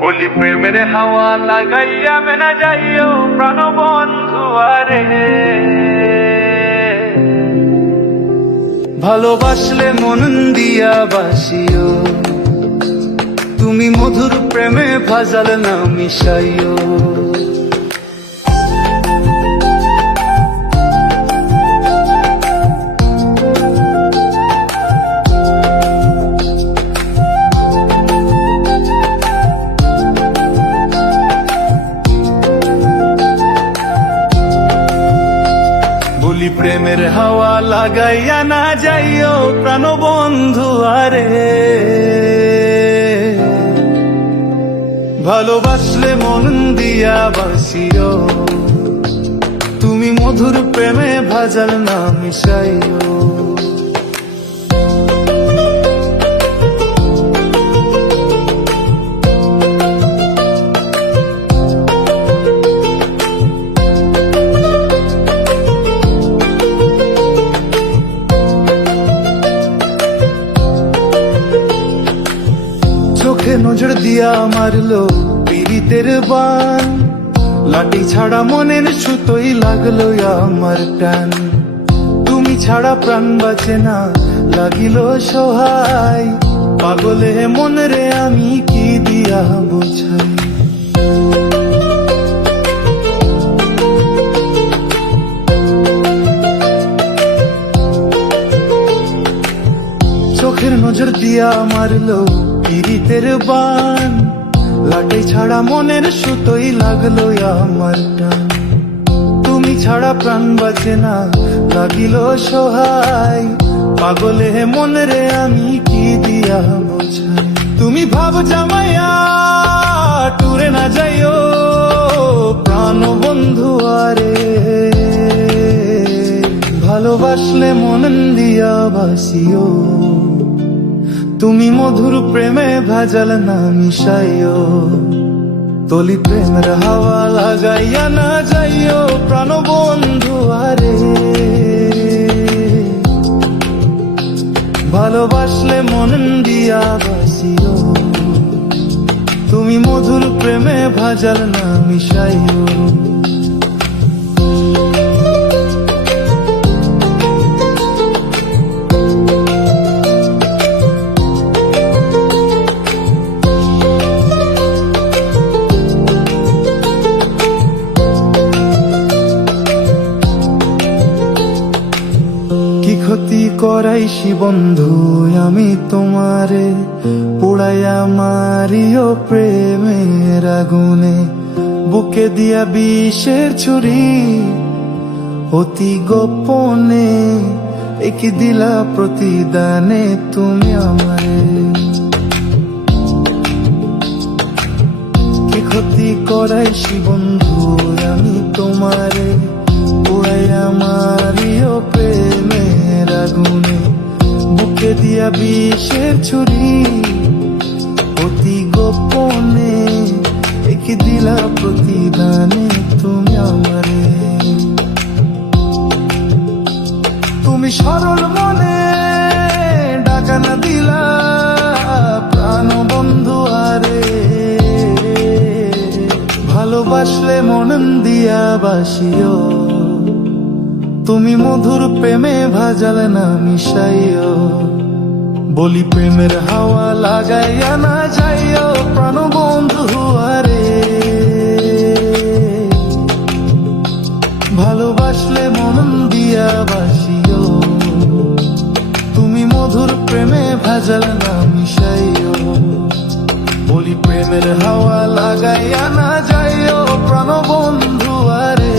বলি প্রেমের হাওয়া লাগাইয়া মেনা যাইও প্রাণ বন্ধু আরে, ভালোবাসলে মন দিয়া বাসিও, তুমি মধুর প্রেমে ভাজাল না মিশাইও। বলি প্রেমের হাওয়া লাগাইয়া না যাইও প্রাণ বন্ধু আরে, ভালোবাসলে মন দিয়া বাসিও, তুমি মধুর প্রেমে ভাজাল না মিশাইও। চোখে নজর দিয়া মারলো পীড়িতের বান, লাঠি ছাড়া মনের সুতোই লাগলো আমার টান, তুমি ছাড়া প্রাণ বাঁচে না লাগিল সহায়, পাগলে মন রে আমি কি দিয়া বোঝাই। চোখের নজর দিয়া মারলো পীড়িতের বান, লাঠি ছাড়া মনের সুতোই লাগলো আমার টান, তুমি ছাড়া প্রাণ বাঁচে না লাগিল সহায়, পাগলে মন রে আমি কি দিয়া বোঝাই। তুমি ভাব জামাইয়া টুরে না যাইও প্রাণ বন্ধু আরে, ভালোবাসলে মন দিয়া বাসিও, তুমি মধুর প্রেমে ভাজাল না মিশাইও। তলি প্রেমের হাওয়া লাগাইয়া না যাইও প্রাণ বন্ধু আরে, ভালোবাসলে মন দিয়া বাসিও, তুমি মধুর প্রেমে ভাজাল না মিশাইও। কি ক্ষতি করাইছি বন্ধু আমি তোমারে, পোড়াইয়া মারিও প্রেমের আগুনে, বুকে দিয়া বিষের ছুরি অতি গোপনে, একই দিলা প্রতিদানে তুমি আমারে। কি ক্ষতি করাইছি বন্ধু আমি তোমারে, পোড়াইয়া মারিও প্রেমের আগুনে, বুকে দিয়া বিষের ছুরি অতি গোপনে, একই দিলা প্রতিদানে তুমি আমারে। তুমি সরল মনে ডাকা না দিলা প্রাণ বন্ধু আরে, ভালোবাসলে মন দিয়া বাসিও, তুমি মধুর প্রেমে ভাজাল না মিশাইও। বলি প্রেমের হাওয়া লাগাইয়া না যাইও প্রাণ বন্ধু আরে, ভালোবাসলে মন দিয়া বাসিও, তুমি মধুর প্রেমে ভাজাল না মিশাইও। বলি প্রেমের হাওয়া লাগাইয়া না যাইও প্রাণ বন্ধু আরে,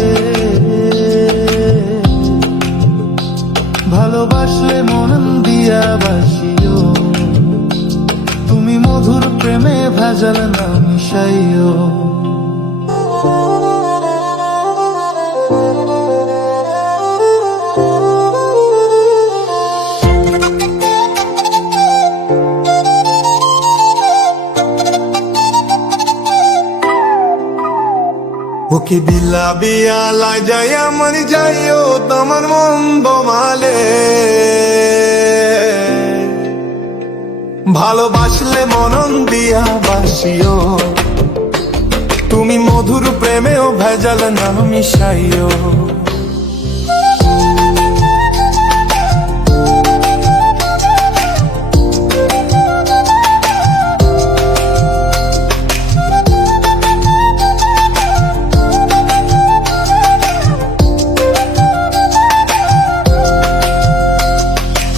ভালোবাসলে মন দিয়া বাসিও, তুমি মধুর প্রেমে ভাজাল না মিশাইও। ওকে দিলা বিয়ালায় যাইয়া মরি যাইও তোমার মন বমালে, ভালোবাসলে মনন দিয়া বাসিও, তুমি মধুর প্রেমেও ভেজাল না মিশাইও।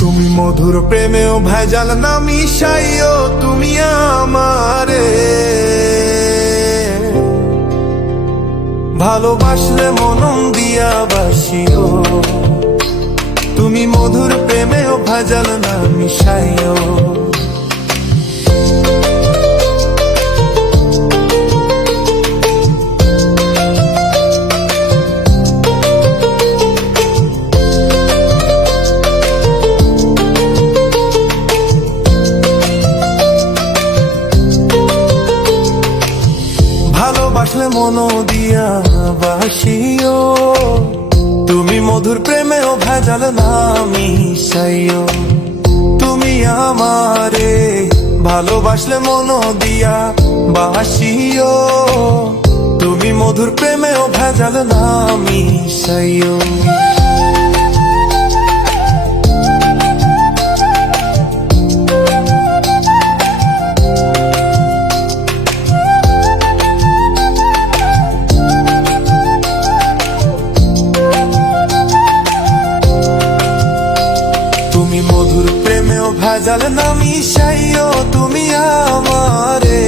তুমি মধুর প্রেমেও ভেজাল না মিশাইও, তুমি আমারে ভালোবাসলে মনন দিয়া বাসিও, তুমি মধুর প্রেমেও ভেজাল না মিশাইও। ভালোবাসলে মন দিয়া বাসিও, তুমি মধুর প্রেমেও ভেজাল না মিশাইও। তুমি আমারে ভালোবাসলে মন দিয়া বাসিও, তুমি মধুর প্রেমেও ভেজাল না মিশাইও। তুমি মধুর প্রেমেও ভেজাল না মিশাইও, তুমি আমারে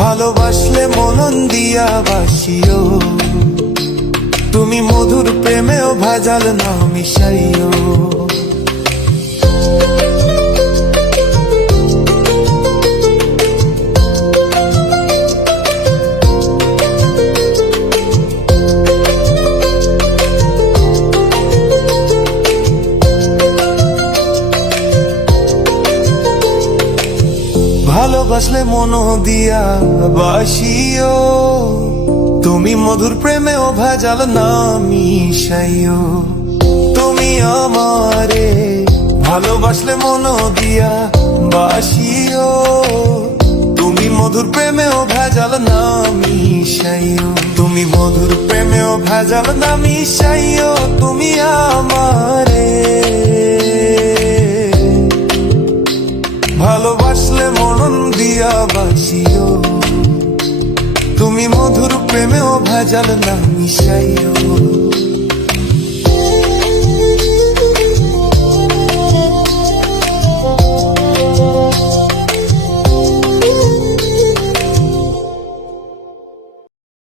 ভালোবাসলে মনন দিয়া বাসিও, তুমি মধুর প্রেমেও ভেজাল না মিশাইও। ভালোবাসলে মন দিয়া বাসিও, তুমি মধুর প্রেমেও ভেজাল না মিশাইও। তুমি আমারে ভালোবাসলে মন দিয়া বাসিও, তুমি মধুর প্রেমেও ভেজাল না মিশাইও। তুমি মধুর প্রেমেও ভেজাল না মিশাইও, তুমি আমারে ভালোবাসলে মনন দিয়া বাসিও, তুমি মধুর প্রেমেও ভেজাল না মিশাইও।